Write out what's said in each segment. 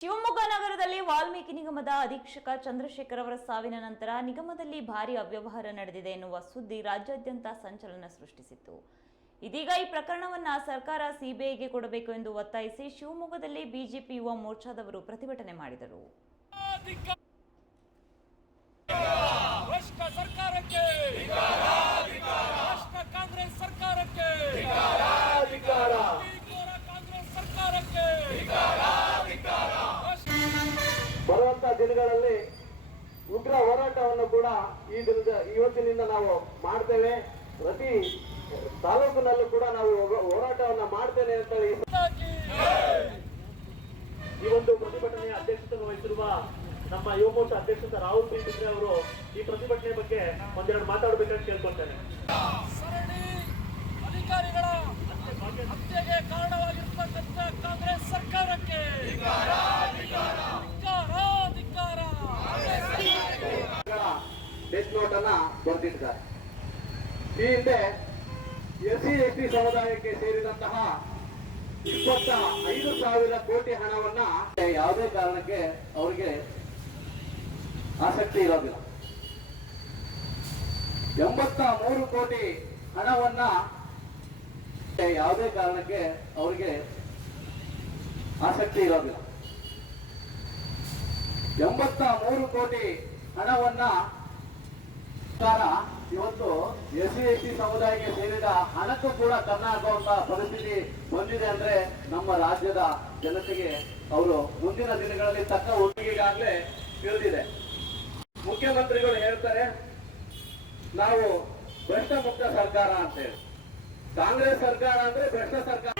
ಶಿವಮೊಗ್ಗ ನಗರದಲ್ಲಿ ವಾಲ್ಮೀಕಿ ನಿಗಮದ ಅಧೀಕ್ಷಕ ಚಂದ್ರಶೇಖರ್ ಅವರ ಸಾವಿನ ನಂತರ ನಿಗಮದಲ್ಲಿ ಭಾರಿ ಅವ್ಯವಹಾರ ನಡೆದಿದೆ ಎನ್ನುವ ಸುದ್ದಿ ರಾಜ್ಯಾದ್ಯಂತ ಸಂಚಲನ ಸೃಷ್ಟಿಸಿತ್ತು ಇದೀಗ ಈ ಪ್ರಕರಣವನ್ನ ಸರ್ಕಾರ ಸಿಬಿಐಗೆ ಕೊಡಬೇಕು ಎಂದು ಒತ್ತಾಯಿಸಿ ಶಿವಮೊಗ್ಗದಲ್ಲಿ ಬಿಜೆಪಿ ಯುವ ಮೋರ್ಚಾದವರು ಪ್ರತಿಭಟನೆ ಮಾಡಿದರು ಭ್ರಷ್ಟ ಕಾಂಗ್ರೆಸ್ ಸರ್ಕಾರಕ್ಕೆ ಅಧಿಕಾರ ಕಿತ್ತೂರ ಕಾಂಗ್ರೆಸ್ ಸರ್ಕಾರಕ್ಕೆ ಭ್ರಷ್ಟ- ಬರುವಂತ ದಿನಗಳಲ್ಲಿ ಉಗ್ರ ಹೋರಾಟವನ್ನು ಕೂಡ ಈ ದಿನದ ಇವತ್ತಿನಿಂದ ನಾವು ಮಾಡ್ತೇವೆ. ಪ್ರತಿ ತಾಲೂಕಿನಲ್ಲೂ ಕೂಡ ನಾವು ಹೋರಾಟವನ್ನು ಮಾಡ್ತೇನೆ ಅಂತ ಈ ಒಂದು ಪ್ರತಿಭಟನೆಯ ಅಧ್ಯಕ್ಷತೆಯನ್ನು ವಹಿಸಿರುವ ನಮ್ಮ ಯುವ ಮೋರ್ಚಾ ಅಧ್ಯಕ್ಷತ ರಾಹುಲ್ ಬಿದ್ರೆ ಅವರು ಈ ಪ್ರತಿಭಟನೆ ಬಗ್ಗೆ ಒಂದೆರಡು ಮಾತಾಡಬೇಕಂತ ಕೇಳ್ಕೊಳ್ತೇನೆ. ಡೆತ್ ನೋಟ್ ಅನ್ನ ಬರೆದಿದ್ದಾರೆ ಈ ಹಿಂದೆ ಎಸ್ ಸಿ ಎಸ್ ಸಮುದಾಯಕ್ಕೆ ಸೇರಿದಂತಹ ಇಪ್ಪತ್ತ ಐದು ಸಾವಿರ ಕೋಟಿ ಹಣವನ್ನ ಯಾವುದೇ ಕಾರಣಕ್ಕೆ ಅವರಿಗೆ ಆಸಕ್ತಿ ಇರೋದಿಲ್ಲ. ಎಂಬತ್ತ ಮೂರು ಕೋಟಿ ಹಣವನ್ನ ಯಾವುದೇ ಕಾರಣಕ್ಕೆ ಅವರಿಗೆ ಆಸಕ್ತಿ ಇರೋದಿಲ್ಲ. ಎಂಬತ್ತ ಮೂರು ಕೋಟಿ ಹಣವನ್ನ ಇವತ್ತು ಎಸ್ ಸಿ ಸಮುದಾಯಕ್ಕೆ ಸೇರಿದ ಹಣಕ್ಕೂ ಕೂಡ ಕನ್ನ ಹಾಕುವಂತಹ ಪರಿಸ್ಥಿತಿ ಬಂದಿದೆ ಅಂದ್ರೆ ನಮ್ಮ ರಾಜ್ಯದ ಜನತೆಗೆ ಅವರು ಮುಂದಿನ ದಿನಗಳಲ್ಲಿ ತಕ್ಕ ಒಪ್ಪಿಗೆಗಾಗಲೇ ತಿಳಿದಿದೆ. ಮುಖ್ಯಮಂತ್ರಿಗಳು ಹೇಳ್ತಾರೆ, ನಾವು ಭ್ರಷ್ಟ ಮುಕ್ತ ಸರ್ಕಾರ ಅಂತ ಹೇಳಿ. ಕಾಂಗ್ರೆಸ್ ಸರ್ಕಾರ ಅಂದ್ರೆ ಭ್ರಷ್ಟ ಸರ್ಕಾರ.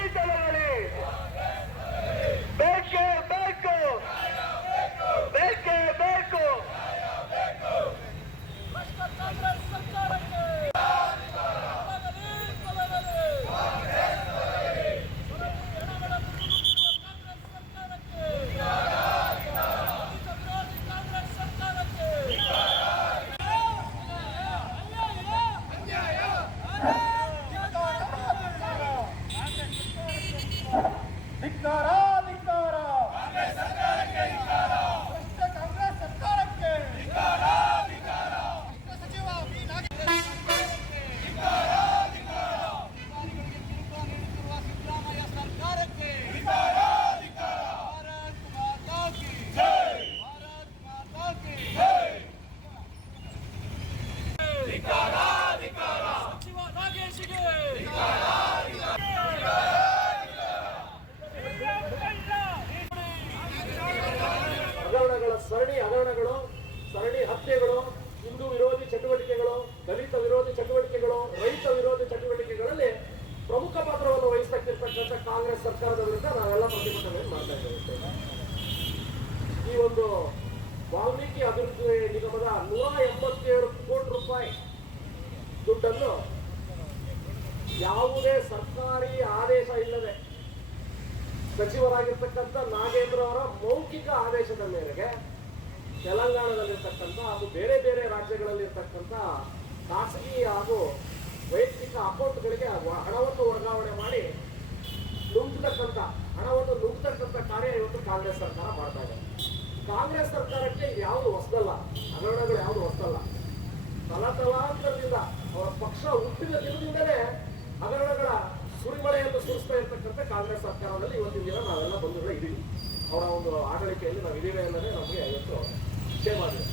ಹತ್ಯೆಗಳು, ಹಿಂದೂ ವಿರೋಧಿ ಚಟುವಟಿಕೆಗಳು, ದಲಿತ ವಿರೋಧಿ ಚಟುವಟಿಕೆಗಳು, ರೈತ ವಿರೋಧಿ ಚಟುವಟಿಕೆಗಳಲ್ಲಿ ಪ್ರಮುಖ ಪಾತ್ರವನ್ನು ವಹಿಸ್ತಕ್ಕಿರ್ತಕ್ಕಂಥ ಕಾಂಗ್ರೆಸ್ ಸರ್ಕಾರದ ವಿರುದ್ಧ ನಾವೆಲ್ಲ ಪ್ರತಿಭಟನೆ ಮಾಡ್ತಾ ಇದ್ದೇವೆ ಈ ಒಂದು ವಾಲ್ಮೀಕಿ ಅಭಿವೃದ್ಧಿ ನಿಗಮದ ನೂರ ಎಂಬತ್ತೇಳು ಕೋಟಿ ರೂಪಾಯಿ ದುಡ್ಡನ್ನು ಯಾವುದೇ ಸರ್ಕಾರಿ ಆದೇಶ ಇಲ್ಲದೆ ಸಚಿವರಾಗಿರ್ತಕ್ಕಂಥ ನಾಗೇಂದ್ರ ಅವರ ಮೌಖಿಕ ಆದೇಶದ ಮೇರೆಗೆ ತೆಲಂಗಾಣದಲ್ಲಿರ್ತಕ್ಕಂಥ ಹಾಗೂ ಬೇರೆ ಬೇರೆ ರಾಜ್ಯಗಳಲ್ಲಿರ್ತಕ್ಕಂಥ ಖಾಸಗಿ ಹಾಗೂ ವೈಯಕ್ತಿಕ ಅಕೌಂಟ್ಗಳಿಗೆ ಹಣವನ್ನು ವರ್ಗಾವಣೆ ಮಾಡಿ ನುಗ್ತಕ್ಕಂಥ ಹಣವನ್ನು ನುಗ್ತಕ್ಕಂಥ ಕಾರ್ಯ ಇವತ್ತು ಕಾಂಗ್ರೆಸ್ ಸರ್ಕಾರ ಮಾಡ್ತಾ ಇದೆ. ಕಾಂಗ್ರೆಸ್ ಸರ್ಕಾರಕ್ಕೆ ಯಾವುದು ಹೊಸದಲ್ಲ, ಹಗರಣಗಳು ಯಾವುದು ಹೊಸದಲ್ಲ. ತಲತಲಾಂತರದಿಂದ ಅವರ ಪಕ್ಷ ಹುಟ್ಟಿದ ದಿನದಿಂದಲೇ ಹಗರಣಗಳ ಸುರಿಮಳೆಯನ್ನು ಸುರಿಸ್ತಾ ಇರ್ತಕ್ಕಂಥ ಕಾಂಗ್ರೆಸ್ ಸರ್ಕಾರದಲ್ಲಿ ಇವತ್ತಿನ ದಿನ ನಾವೆಲ್ಲ ಬಂಧುಗಳು ಇದೀವಿ. ಅವರ ಒಂದು ಆಡಳಿಕೆಯಲ್ಲಿ ನಾವು ಇದೀವಿ ಅನ್ನೋದೇ ನಮಗೆ ಇವತ್ತು நிச்சயமாக